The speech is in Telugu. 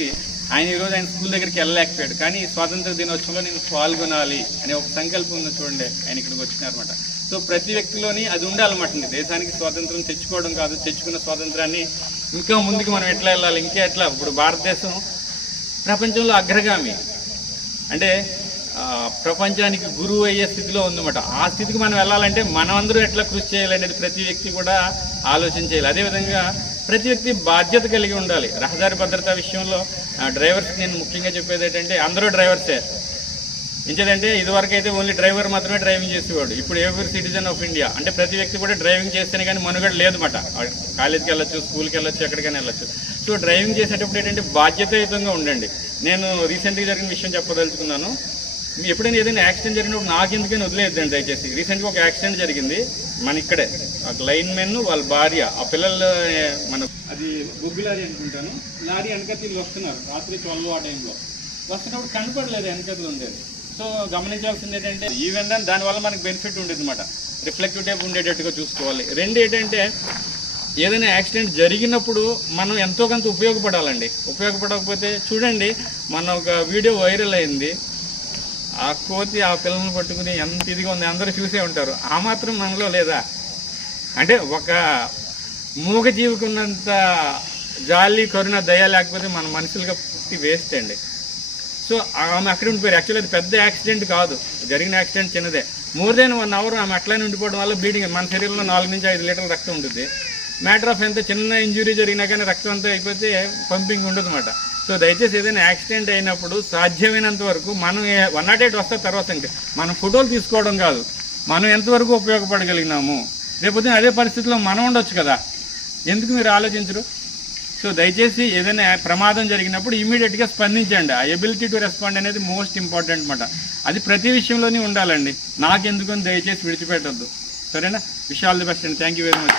చూసి ఆయన ఈరోజు ఆయన స్కూల్ దగ్గరికి వెళ్ళలేకపోయాడు. కానీ స్వాతంత్ర దినోత్సవంలో నేను పాల్గొనాలి అనే ఒక సంకల్పం ఉంది చూడండి. ఆయన ఇక్కడికి వచ్చినారనమాట సో ప్రతి వ్యక్తిలోని అది ఉండాలన్నమాట అండి. దేశానికి స్వాతంత్రం తెచ్చుకోవడం కాదు తెచ్చుకున్న స్వాతంత్రాన్ని ఇంకా ముందుకు మనం ఎట్లా వెళ్ళాలి ఇంకా ఎట్లా? ఇప్పుడు భారతదేశం ప్రపంచంలో అగ్రగామి. అంటే ఆ, ప్రపంచానికి గురువు అయ్యే స్థితిలో ఉందన్నమాట. ఆ స్థితికి మనం వెళ్ళాలంటే మనమందరూ ఎట్లా కృషి చేయాలనేది ప్రతి వ్యక్తి కూడా ఆలోచన చేయాలి. అదేవిధంగా ప్రతి వ్యక్తి బాధ్యత కలిగి ఉండాలి. రహదారి భద్రతా విషయంలో డ్రైవర్స్ నేను ముఖ్యంగా చెప్పేది ఏంటంటే అందరూ డ్రైవర్సే. ఇంకేదంటే ఇదివరకు అయితే ఓన్లీ డ్రైవర్ మాత్రమే డ్రైవింగ్ చేసేవాడు. ఇప్పుడు ఎవరి సిటిజన్ ఆఫ్ ఇండియా? అంటే ప్రతి వ్యక్తి కూడా డ్రైవింగ్ చేస్తేనే కానీ మనుగడ లేదన్నమాట. కాలేజీకి వెళ్ళొచ్చు స్కూల్కి వెళ్ళొచ్చు ఎక్కడికైనా వెళ్ళొచ్చు. సో డ్రైవింగ్ చేసేటప్పుడు ఏంటంటే బాధ్యతాయుతంగా ఉండండి. నేను రీసెంట్గా జరిగిన విషయం చెప్పదలుచుకున్నాను. ఎప్పుడైనా ఏదైనా యాక్సిడెంట్ జరిగినప్పుడు నాకు ఎందుకని వదిలేద్దండి దయచేసి. రీసెంట్గా ఒక యాక్సిడెంట్ జరిగింది. మన ఇక్కడే ఒక లైన్ మెన్ వాళ్ళ భార్య ఆ పిల్లలు మన అది బొగ్గు లారీ అనుకుంటాను. లారీ వెనకతీళ్ళు వస్తున్నారు. రాత్రి ట్వెల్వ్ ఆ టైంలో. వస్తున్నప్పుడు కనపడలేదు వెనకతలు ఉండేది. సో గమనించాల్సింది ఏంటంటే ఈవెన్ దాని దానివల్ల మనకి బెనిఫిట్ ఉండేది అనమాట రిఫ్లెక్టివ్ టైప్ ఉండేటట్టుగా చూసుకోవాలి. రెండు ఏంటంటే ఏదైనా యాక్సిడెంట్ జరిగినప్పుడు మనం ఎంతో కొంత ఉపయోగపడాలండి. ఉపయోగపడకపోతే చూడండి మన ఒక వీడియో వైరల్ అయింది. ఆ కోతి ఆ పిల్లల్ని పట్టుకుని ఎంత ఇదిగా ఉంది అందరూ చూసే ఉంటారు. ఆ మాత్రం మనలో లేదా? అంటే ఒక మూగ జీవికి ఉన్నంత జాలి కరుణ దయ లేకపోతే మన మనుషులుగా పుట్టి వేస్ట్ అండి. సో ఆమె అక్కడ ఉండిపోయారు. యాక్చువల్లీ అది పెద్ద యాక్సిడెంట్ కాదు. జరిగిన యాక్సిడెంట్ చిన్నదే. మోర్ దెన్ వన్ అవర్ ఆమె అట్లనే ఉండిపోవడం వల్ల బ్లీడింగ్ మన శరీరంలో నాలుగు నుంచి ఐదు లీటర్ల రక్తం ఉంటుంది మ్యాటర్ ఆఫ్ ఎంత చిన్న ఇంజురీ జరిగినా కానీ రక్తం అంతా అయిపోతే పంపింగ్ ఉండదు అనమాట సో దయచేసి ఏదైనా యాక్సిడెంట్ అయినప్పుడు సాధ్యమైనంత వరకు మనం వన్ నాట్ ఎయిట్ వస్తే తర్వాత అంటే మనం ఫోటోలు తీసుకోవడం కాదు. మనం ఎంతవరకు ఉపయోగపడగలిగినాము? రేపొద్దున అదే పరిస్థితిలో మనం ఉండొచ్చు కదా. ఎందుకు మీరు ఆలోచించరు? సో దయచేసి ఏదైనా ప్రమాదం జరిగినప్పుడు ఇమీడియట్గా స్పందించండి. ఆ ఎబిలిటీ టు రెస్పాండ్ అనేది మోస్ట్ ఇంపార్టెంట్ అనమాట అది ప్రతి విషయంలోనే ఉండాలండి. నాకెందుకు అని దయచేసి విడిచిపెట్టద్దు. సరేనా? విష్ ఆల్ ది బెస్ట్ అండి. Thank you very much